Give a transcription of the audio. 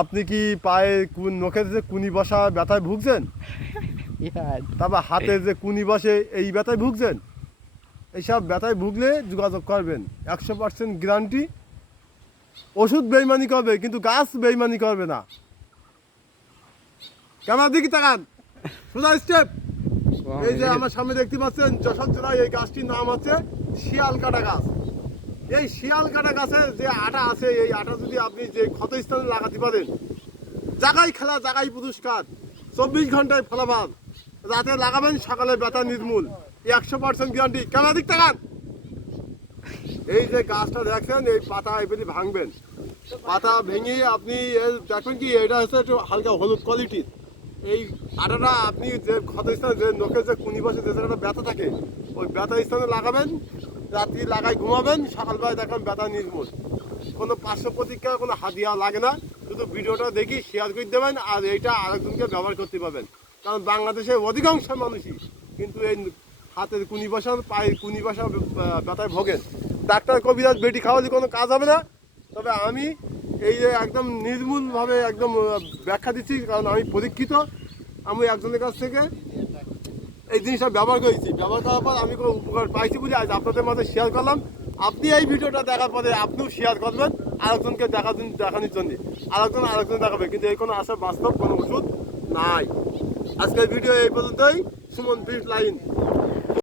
আপনি কি পায়ে নখের যে কুনি বসা ব্যথায় ভুগছেন? তারপর হাতে যে কুনি বসে এই ব্যথায় ভুগছেন? এইসব ব্যথায় ভুগলে যোগাযোগ করবেন। 100% গ্যারান্টি। ওষুধ বেইমানি করবে কিন্তু গাছ বেইমানি করবে না। কেমন দিকে তাকান, সোজা স্টেপ। এই যে আমার সামনে দেখতে পাচ্ছেন যশোর জেলায় এই গাছটির নাম হচ্ছে শিয়ালকাটা গাছ। এই শিয়ালকাটা গাছের যে আটা আছে এই আটা যদি আপনি যে ক্ষতস্থানে লাগাতে পারেন, জায়গায় খেলা জায়গায় পুরস্কার, 24 ঘন্টায় ফলাফল। রাতে লাগাবেন সকালে ব্যথা নির্মূল, 100% গ্যারান্টি। কেমন দিক তাকান। এই যে গাছটা দেখছেন এই পাতা এগুলি ভাঙবেন, পাতা ভেঙে আপনি দেখবেন কি এটা হচ্ছে একটু হালকা হলুদ কোয়ালিটির। এই আটাটা আপনি যে ক্ষতস্থানে যে নখের যে কুনি বসে যে জায়গাটা ব্যথা থাকে ওই ব্যথা স্থানে লাগাবেন, রাত্রি লাগাই ঘুমাবেন, সকালবেলায় দেখবেন ব্যথা নির্মূল। কোনো পার্শ্ব প্রতিক্রিয়া কোনো হাতিয়া লাগে না। শুধু ভিডিওটা দেখি শেয়ার করে দেবেন আর এইটা আরেকজনকে ব্যবহার করতে পারবেন। কারণ বাংলাদেশের অধিকাংশ মানুষই কিন্তু এই হাতের কুনি বসা পায়ের কুনি বসা ব্যথায় ভোগেন। ডাক্তার কবিরাজ বেটি খাওয়ালে কোনো কাজ হবে না। তবে আমি এই যে একদম নির্মূলভাবে একদম ব্যাখ্যা দিচ্ছি, কারণ আমি পরীক্ষিত। আমি একজনের কাছ থেকে এই জিনিসটা ব্যবহার করেছি, ব্যবহার করার পর আমি কোনো উপকার পাইছি বলে আজ আপনাদের মাঝে শেয়ার করলাম। আপনি এই ভিডিওটা দেখার পরে আপনিও শেয়ার করবেন আরেকজনকে দেখানোর জন্য, আরেকজন দেখাবে। কিন্তু এই কোনো আসার বাস্তব কোনো ওষুধ নাই। আজকের ভিডিও এই পর্যন্তই। Suman fit line.